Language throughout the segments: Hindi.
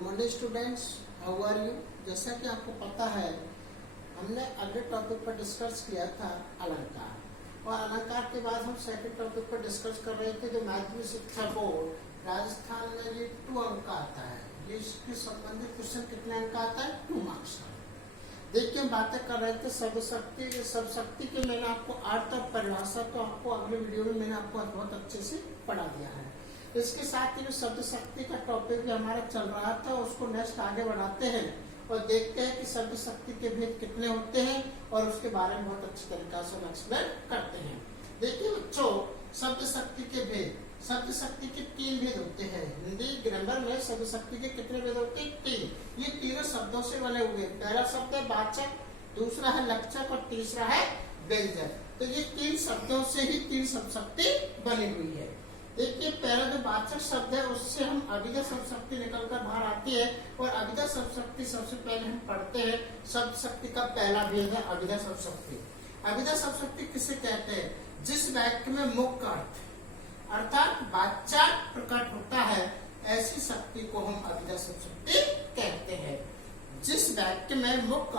Good morning students, how are you. जैसा कि आपको पता है, हमने अगले टॉपिक पर डिस्कस किया था अलंकार, और अलंकार के बाद हम सेकंड टॉपिक पर डिस्कस कर रहे थे जो माध्यमिक शिक्षा बोर्ड राजस्थान में ये 2 अंक का आता है। ये इसके संबंधित क्वेश्चन कितने अंक का आता है? 2 मार्क्स का। देखिए, हम बातें कर रहे थे शब्द शक्ति। शब्द शक्ति के मैंने आपको अर्थ और परिभाषा तो आपको अगले वीडियो में मैंने आपको बहुत अच्छे से पढ़ा दिया है। इसके साथ ही जो शब्द शक्ति का टॉपिक भी हमारा चल रहा था, उसको नेक्स्ट आगे बढ़ाते हैं और देखते हैं कि शब्द शक्ति के भेद कितने होते हैं, और उसके बारे में बहुत अच्छी तरीका से हम एक्सप्लेन करते हैं। देखिए बच्चों, शब्द शक्ति के भेद, शब्द शक्ति के 3 भेद होते हैं। हिंदी ग्रामर में शब्द शक्ति के कितने भेद होते हैं? 3। ये तीनों शब्दों से बने हुए। पहला शब्द है वाचक, दूसरा है लक्षक और तीसरा है व्यंजक। तो ये 3 शब्दों से ही 3 शब्द शक्ति बनी हुई है। देखिए, पहला जो वाचक शब्द है उससे हम अभिधा शब्द शक्ति निकलकर बाहर आती है, और अभिधा शब्द शक्ति सबसे पहले हम पढ़ते हैं। शब्द शक्ति का पहला भेद है अभिधा शब्द शक्ति। अभिधा शब्द शक्ति किसे कहते हैं? जिस वाक्य में मुख्य अर्थ अर्थात वाच्यार्थ प्रकट होता है, ऐसी शक्ति को हम अभिधा शब्द शक्ति कहते हैं। जिस वाक्य में मुख्य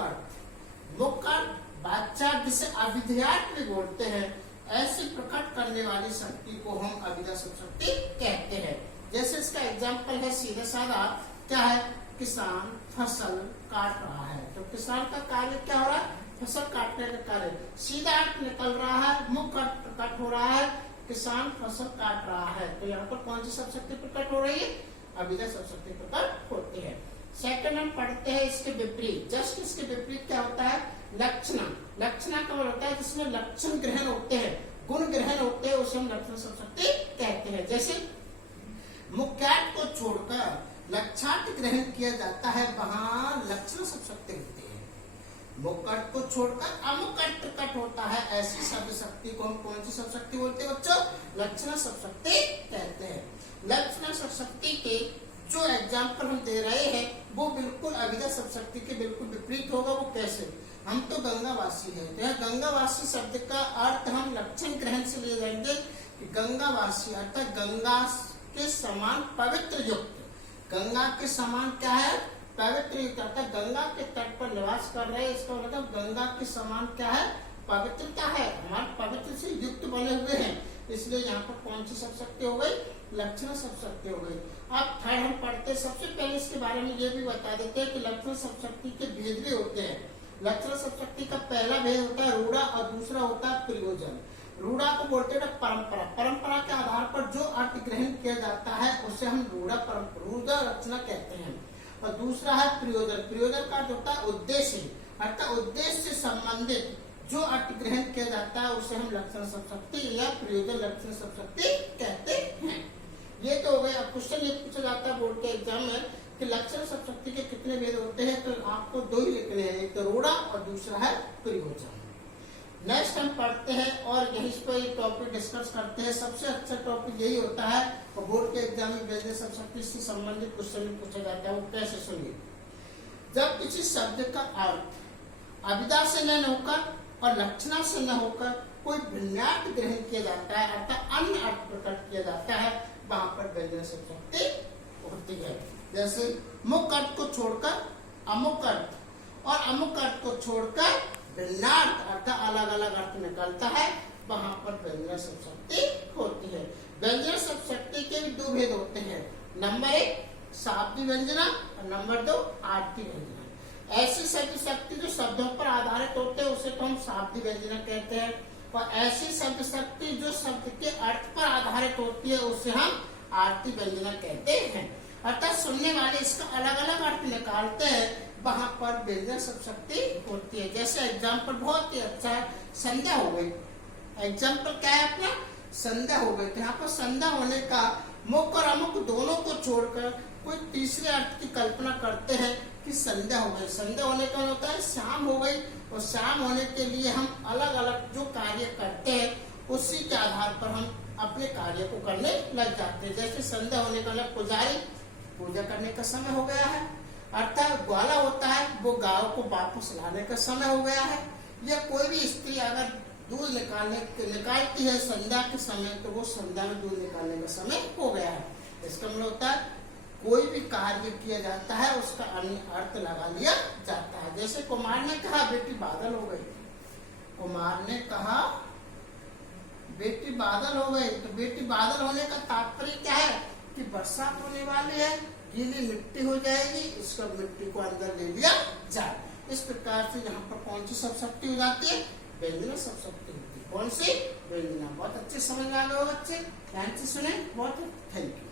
अर्थ वाच्यार्थ जिसे अभिधेयार्थ भी बोलते हैं, ऐसी प्रकट करने वाली शक्ति को हम अभिधा शब्द शक्ति कहते हैं। जैसे इसका एग्जाम्पल है सीधा साधा, क्या है? किसान फसल काट रहा है। तो किसान का कार्य क्या हो रहा है? फसल काटने का कार्य। सीधा अर्थ निकल रहा है, मुख्य अर्थ प्रकट हो रहा है, किसान फसल काट रहा है। तो यहाँ पर कौन सी शब्द शक्ति प्रकट हो रही है? अभिधा शब्द शक्ति प्रकट होती है। सेकंड हम पढ़ते हैं इसके विपरीत। जस्ट इसके विपरीत क्या होता है? लक्षणा। लक्षणा का मतलब होता है जिसमें लक्षण ग्रहण होते हैं, गुण ग्रहण होते हैं, उसे हम लक्षण शब्द शक्ति कहते हैं। जैसे मुख्यार्थ को छोड़कर लक्षार्थ ग्रहण किया जाता है, वहां लक्षण शब्द शक्ति होती है। मुख्य अर्थ को छोड़कर अमुख्य अर्थ प्रकट होता है, ऐसी शब्द शक्ति को हम कौन सी शब्द शक्ति बोलते हैं बच्चों? लक्षण शब्द शक्ति कहते हैं। लक्षण शब्द शक्ति के जो एग्जाम्पल हम दे रहे हैं वो बिल्कुल अभिधा शब्द शक्ति के बिल्कुल विपरीत होगा। वो कैसे? हम तो गंगावासी हैं, तो यहाँ गंगावासी शब्द का अर्थ हम लक्षण ग्रहण से ले जाएंगे कि गंगावासी अर्थात गंगा के समान पवित्र युक्त। गंगा के समान क्या है? पवित्र युक्त, अर्थात गंगा के तट पर निवास कर रहे हैं। इसका मतलब गंगा के समान क्या है? पवित्रता है, हमारे पवित्र से युक्त बने हुए हैं। इसलिए यहाँ पर कौन सी शब्द शक्ति हो गई? लक्षण शब्द शक्ति हो गई। अब थर्ड हम पढ़ते, सबसे पहले इसके बारे में ये भी बता देते हैं कि लक्षण शब्द शक्ति के भेद भी होते हैं। लक्षण शब्द शक्ति का पहला भेद होता है रूढ़ा और दूसरा होता है प्रयोजन। रूढ़ा को बोलते हैं परंपरा। परंपरा के आधार पर जो अर्थ ग्रहण किया जाता है उसे हम रूढ़ा रचना कहते हैं। और दूसरा है प्रयोजन। प्रयोजन का अर्थ होता है उद्देश्य, अर्थात उद्देश्य से संबंधित जो अर्थ ग्रहण किया जाता है उसे हम लक्षण शब्द शक्ति या प्रयोजन लक्षण शब्द शक्ति कहते हैं। ये तो हो गया। अब क्वेश्चन ये पूछा जाता है बोर्ड के एग्जाम में कि लक्षण शब्द शक्ति के कितने भेद होते हैं, तो आपको 2 ही लिखने हैं, एक तो रूढ़ा और दूसरा है प्रयोजन। नेक्स्ट हम पढ़ते हैं और यहीं पर ये टॉपिक डिस्कस करते हैं। सबसे अच्छा टॉपिक यही होता है, और बोर्ड के एग्जाम में व्यंजक शब्द शक्ति से संबंधित क्वेश्चन भी पूछा जाता है। वो कैसे? सुनिए। जब किसी शब्द का अर्थ अभिधा से न होकर और लक्षणा से न होकर कोई भिन्नार्थ ग्रहण किया जाता है, अर्थात अन्य अर्थ प्रकट किया जाता है, वहां पर व्यंजक शब्द शक्ति होती है। जैसे मुख्य अर्थ को छोड़कर अमुख्य अर्थ और अमुख्य अर्थ को छोड़कर भिन्नार्थ अर्थात अलग अलग अर्थ निकलता है, वहां पर व्यंजक शब्द शक्ति होती है। व्यंजक शब्द शक्ति के भी 2 भेद होते हैं। नंबर 1 शाब्दिक व्यंजना और नंबर 2 आर्थिक व्यंजना। ऐसी शब्द शक्ति जो शब्दों पर आधारित होते हैं उसे तो हम शाब्दिक व्यंजना कहते हैं, और ऐसी शब्द शक्ति जो शब्द के अर्थ पर आधारित होती है उसे हम आर्थिक व्यंजना कहते हैं। अर्थात सुनने वाले इसका अलग अलग अर्थ निकालते हैं, वहां पर व्यंजक शब्द शक्ति होती है। जैसे एग्जाम्पल बहुत ही अच्छा है, संध्या हो गई। एग्जाम्पल क्या है अपना? संध्या हो गई। तो यहाँ पर संध्या होने का मुख्य और अमुख्य दोनों को छोड़कर कोई तीसरे अर्थ की कल्पना करते हैं कि संध्या हो गई। संध्या होने का होता है शाम हो गई, और शाम होने के लिए हम अलग अलग जो कार्य करते हैं उसी के आधार पर हम अपने कार्य को करने लग जाते हैं। जैसे संध्या होने का मतलब पुजारी पूजा करने का समय हो गया है, अर्थात ग्वाला होता है वो गांव को वापस लाने का समय हो गया है। या कोई भी स्त्री अगर दूध निकालती है संध्या के समय, तो वो संध्या में दूध निकालने का समय हो गया है। इसका मतलब होता है कोई भी कार्य किया जाता है उसका अन्य अर्थ लगा लिया जाता है। जैसे कुमार ने कहा बेटी बादल हो गई, कुमार ने कहा बेटी बादल हो गई, तो बेटी बादल होने का तात्पर्य क्या है कि बरसात होने वाली है, गीली मिट्टी हो जाएगी, इसको मिट्टी को अंदर ले लिया जाए। इस प्रकार से यहाँ पर कौन सी शब्द हो जाती है, व्यंजना शब्द होती है। कौन सी, व्यंजना। बहुत अच्छे समझ में आ गए हो बच्चे, ध्यान से सुने। बहुत थैंक यू।